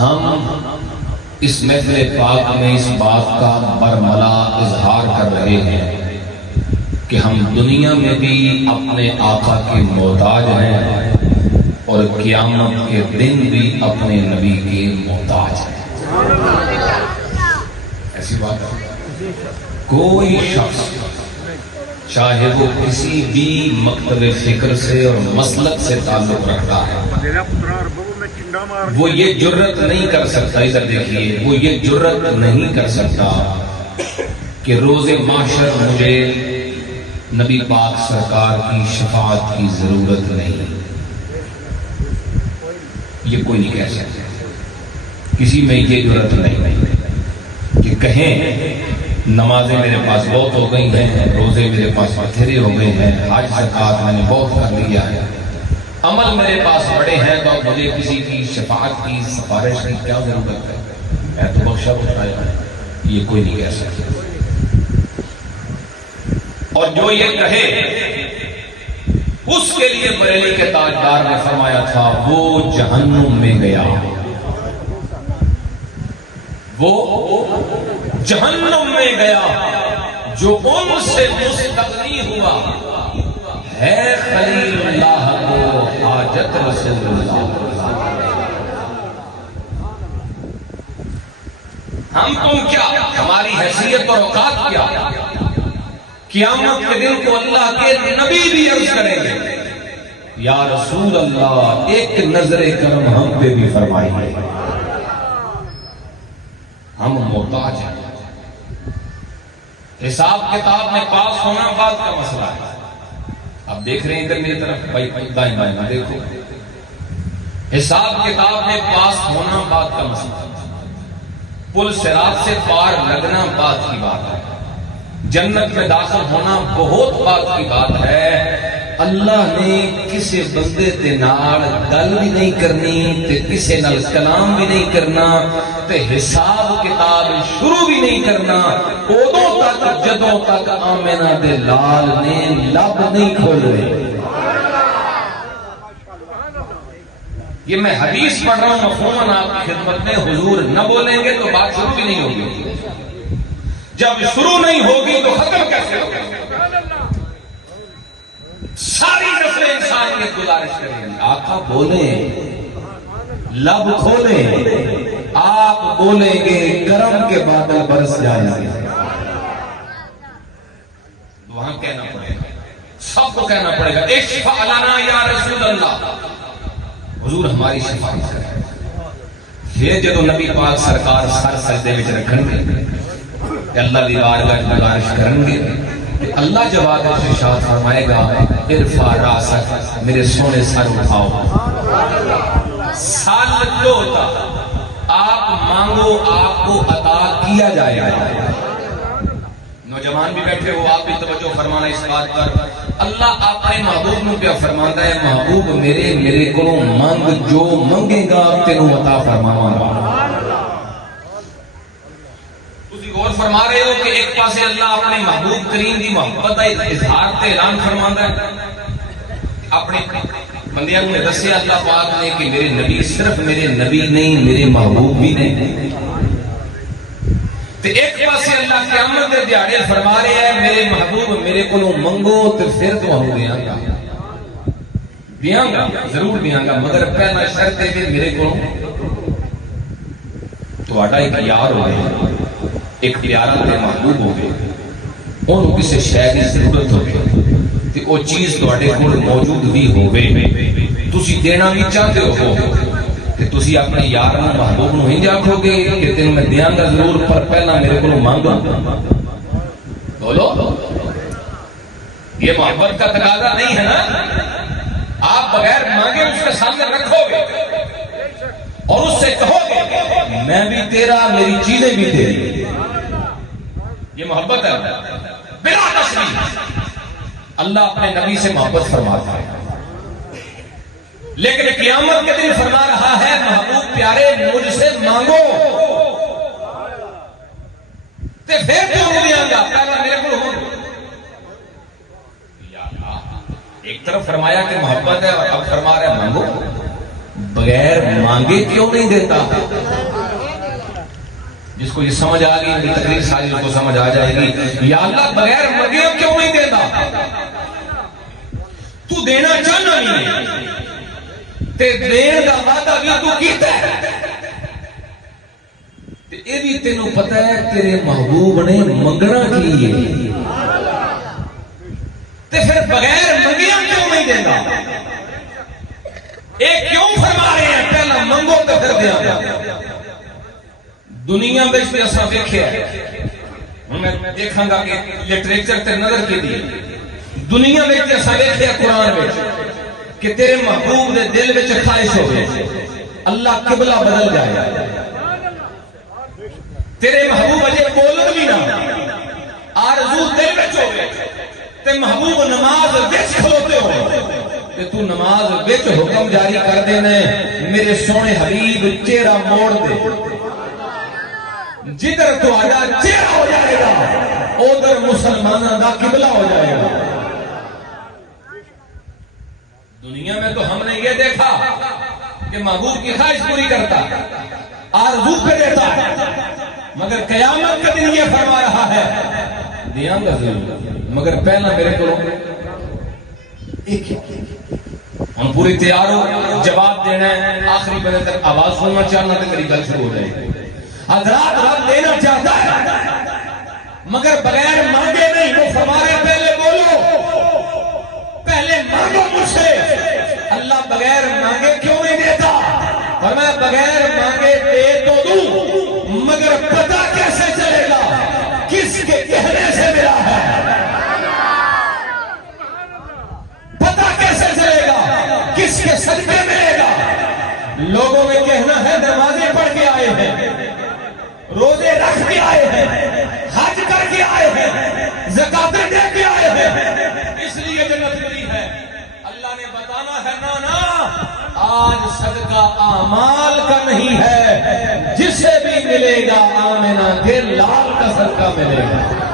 ہم اس محفل پاک میں اس بات کا برملا اظہار کر رہے ہیں کہ ہم دنیا میں بھی اپنے آقا کے محتاج ہیں اور قیامت کے دن بھی اپنے نبی کے محتاج ہیں۔ ایسی بات ہے، کوئی شخص چاہے وہ کسی بھی مکتب فکر سے اور مسلک سے تعلق رکھتا ہے، وہ یہ جرت نہیں کر سکتا، ادھر دیکھیے، وہ یہ جرت نہیں کر سکتا کہ روز محشر مجھے نبی پاک سرکار کی شفاعت کی ضرورت نہیں، یہ کوئی نہیں کہہ سکتا، کسی میں یہ جرت نہیں کہ کہیں نمازیں میرے پاس بہت ہو گئی ہیں، روزے میرے پاس بتھیرے ہو گئے ہیں، حج زکوٰۃ میں نے بہت کر لیا ہے، عمل میرے پاس بڑے ہیں، تو مجھے کسی کی شفاعت کی سفارش کی کیا ضرورت ہے، میں تو بخشا بخشایا ہے، یہ کوئی نہیں کہہ سکتا۔ اور جو یہ کہے اس کے لیے بریلی کے تاجدار نے فرمایا تھا وہ جہنم میں گیا، وہ جہنم میں گیا جو ان سے مستغنی ہوا ہے خلیل اللہ کو حاجت رسول اللہ۔ ہم تم کیا، ہماری حیثیت اور اوقات کیا، قیامت کے دن کو اللہ کے نبی بھی عرض کریں گے یا رسول اللہ ایک نظر کرم ہم پہ بھی فرمائیے، ہم محتاج ہیں۔ حساب کتاب میں پاس ہونا بات کا مسئلہ ہے۔ اب دیکھ رہے ہیں ادھر میری طرف، دائیں بائیں نہ دیکھو، حساب کتاب میں پاس ہونا بات کا مسئلہ ہے، پل صراط سے پار لگنا بات کی بات ہے، جنت میں داخل ہونا بہت بات کی بات ہے۔ اللہ نے کسی بندے تے نال گل بھی نہیں کرنی تے کسی نال کلام بھی نہیں کرنا تے حساب کتاب شروع بھی نہیں کرنا ادوں تک جدوں تک آمنہ دے لال نے لب نہیں کھولے۔ یہ میں حدیث پڑھ رہا ہوں مفہوماً آپ کی خدمت میں، حضور نہ بولیں گے تو بات شروع بھی نہیں ہوگی، جب شروع نہیں ہوگی تو ختم کیسے ہوگی؟ ساری نسل انسانیت گزارش کریں گے آقا بولیں، لب کھولیں، آپ بولیں گے کرم کے بادل برس جائیں گے، وہاں کہنا پڑے گا، سب کو کہنا پڑے گا اشفع لنا یا رسول اللہ، حضور ہماری شفاعت کریں۔ پھر جب نبی پاک سرکار سر سجدے میں رکھیں گے اللہ دی بارگاہ میں گزارش کریں گے، اللہ جواب ارشاد فرمائے گا ارفع راسک، میرے سونے سر اٹھاؤ، سال جو ہوتا آپ مانگو آپ کو عطا کیا جائے گا۔ نوجوان بھی بیٹھے ہو، آپ بھی توجہ فرمانا اس بات پر، اللہ اپنے محبوب نو کیا فرماتا ہے، محبوب میرے کو مانگ، جو منگے گا تینوں عطا فرماواں گا۔ غور فرما رہے ہو کہ ایک پاسے اللہ اپنے محبوب کریم دی محبت کا اظہار تے اعلان فرماندا ہے، اپنے بندیاں نے دسیا اللہ پاک نے کہ میرے نبی صرف میرے نبی نہیں، میرے محبوب بھی نہیں، تے ایک پاسے اللہ قیامت دے دیہاڑے فرما رہے ہیں میرے محبوب میرے کولوں منگو تے پھر تانوں دیاں گا ضرور دیاں گا، مگر پہلا شرط ہے کہ میرے کولوں تہاڈا ایک یار ہوے، ایک پیارا تے محبوب ہوگی، انہوں کسی شے کی ضرورت ہوگی تے وہ چیز تہاڈے کول موجود بھی ہوگی، تسی دینا بھی چاہتے ہو تے تسی اپنے یار نوں محبوب نوں ہی آکھو گے کہ تینوں میں دیاں گا ضرور پر پہلا میرے کول مانگ، بولو یہ محبت کا تقاضا نہیں ہے نا؟ آپ بغیر مانگے اس کے سامنے رکھو گے اور اس سے کہو گے میں بھی تیرا، میری چیزیں بھی تیری، یہ محبت ہے بلا تشریح۔ اللہ اپنے نبی سے محبت فرماتا ہے، لیکن قیامت کے دن فرما رہا ہے محبوب پیارے مجھ سے مانگو تے پھر کیوں نہیں دیاں گا، پہلا میرے کو ہو۔ ایک طرف فرمایا کہ محبت ہے اور اب فرما رہا ہے مانگو، بغیر مانگے کیوں نہیں دیتا؟ جس کو یہ سمجھ آ گئی میری تقریر ساری اس کو سمجھ آ جائے گی، یا اللہ بغیر مانگے کیوں نہیں دیتا؟ تو دینا چاہنا نہیں تے دین دا وعدہ بھی تو کیتا ہے، تے اے بھی تینوں پتہ ہے تیرے محبوب نے منگنا کی ہے، تے پھر بغیر منگیا کیوں نہیں دیتا؟ ایک کیوں فرما رہے ہیں پہلا منگو تے پھر دیا؟ دنیا میں بھی ایسا دیکھا ہے، میں دیکھاں گا کہ لٹریچر تے نظر کی دی دنیا میں بھی ایسا دیکھا قرآن میں کہ تیرے محبوب دے دل وچ خواہش ہوئے اللہ قبلہ بدل جائے، تیرے محبوب اجے بولن بھی نہ آرزو دل وچ ہوئے تے محبوب نماز وچ کھلوتے ہوئے تے تو نماز وچ حکم جاری کر دینا میرے سونے حبیب چہرہ موڑ دے، جدھر تو آجا چہرہ ہو جائے گا ادھر مسلمانوں دا قبلہ ہو جائے گا۔ دنیا میں تو ہم نے یہ دیکھا کہ محبوب کی خواہش پوری کرتا آرزو پہ دیتا، مگر قیامت کا دن یہ فرما رہا ہے دیا گا ضرور، مگر پہلا میرے کو ایک ہم پوری تیار ہو جواب دینا ہے، آخری بجے تک آواز سننا چاہنا تو میری گل شروع ہو جائے گی۔ حضرات رب دینا چاہتا ہے مگر بغیر مانگے نہیں، وہ فرمارے پہلے بولو، پہلے مانگو مجھ سے۔ اللہ بغیر مانگے کیوں نہیں دیتا؟ فرمایا بغیر مانگے دے تو دوں، مگر پتہ کیسے چلے گا کس کے کہنے سے ملا ہے؟ پتہ کیسے چلے گا کس کے صدقے ملے گا؟ لوگوں میں کہنا ہے نمازیں پڑھ کے آئے ہیں، روزے رکھ کے آئے ہیں، حج کر کے آئے ہیں، زکاتیں دے کے آئے ہیں، اس لیے جنت ملی ہے۔ اللہ نے بتانا ہے نا آج صدقہ اعمال کا نہیں ہے، جسے بھی ملے گا آمنہ کے لال کا صدقہ ملے گا۔